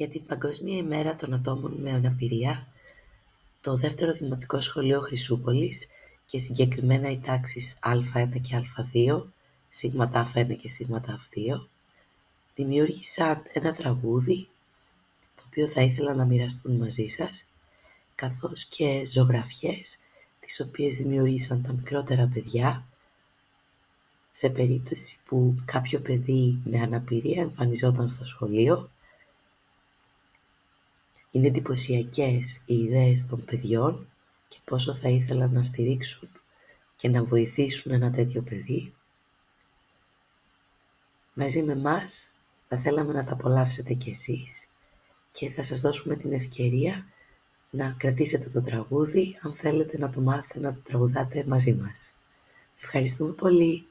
Για την Παγκόσμια ημέρα των ατόμων με αναπηρία, το δεύτερο Δημοτικό Σχολείο Χρυσούπολης και συγκεκριμένα οι τάξεις Α1 και Α2, σ1 και σ2, δημιούργησαν ένα τραγούδι, το οποίο θα ήθελα να μοιραστούν μαζί σας, καθώς και ζωγραφιές, τις οποίες δημιούργησαν τα μικρότερα παιδιά, σε περίπτωση που κάποιο παιδί με αναπηρία εμφανιζόταν στο σχολείο. Είναι εντυπωσιακές οι ιδέες των παιδιών και πόσο θα ήθελαν να στηρίξουν και να βοηθήσουν ένα τέτοιο παιδί. Μαζί με μας θα θέλαμε να τα απολαύσετε κι εσείς και θα σας δώσουμε την ευκαιρία να κρατήσετε το τραγούδι, αν θέλετε να το μάθετε να το τραγουδάτε μαζί μας. Ευχαριστούμε πολύ!